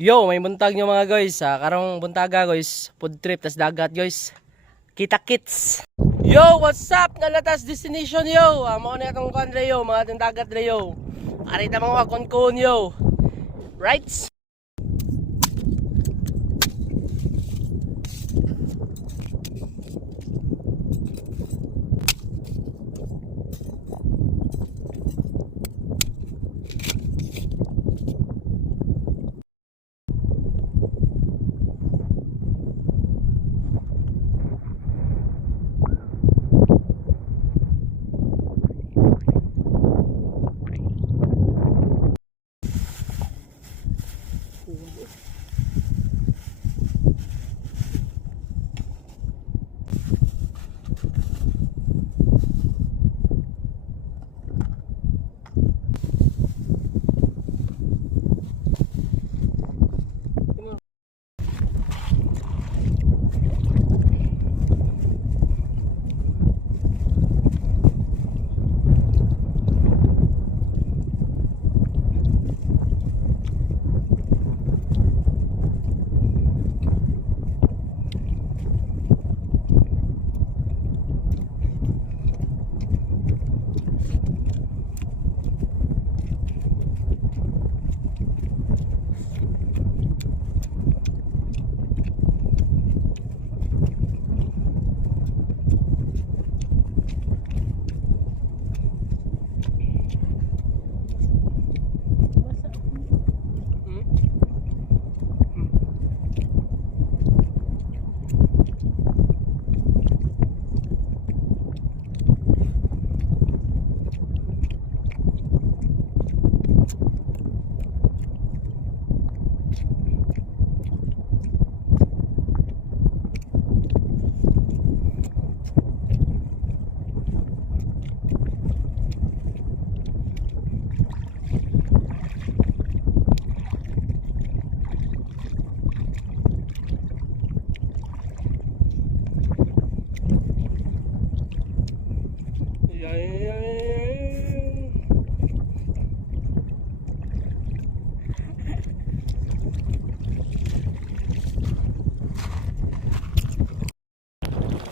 Yo, may buntag nyo mga guys. Karong buntaga guys, food trip tas dagat guys. Kita kits. Yo, what's up? Nalatas destination yo. Mao na itong kon yo, mga itong dagat yo. Arita mga kon yo. Right?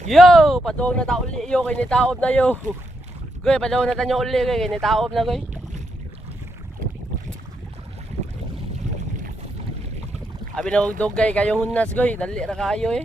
Yo, padung na ta uli yo kay nitaob na yo. Goy, padung na tanyo uli kay nitaob na goy. Abi na dugay kayo hunas goy, dali ra kayo eh.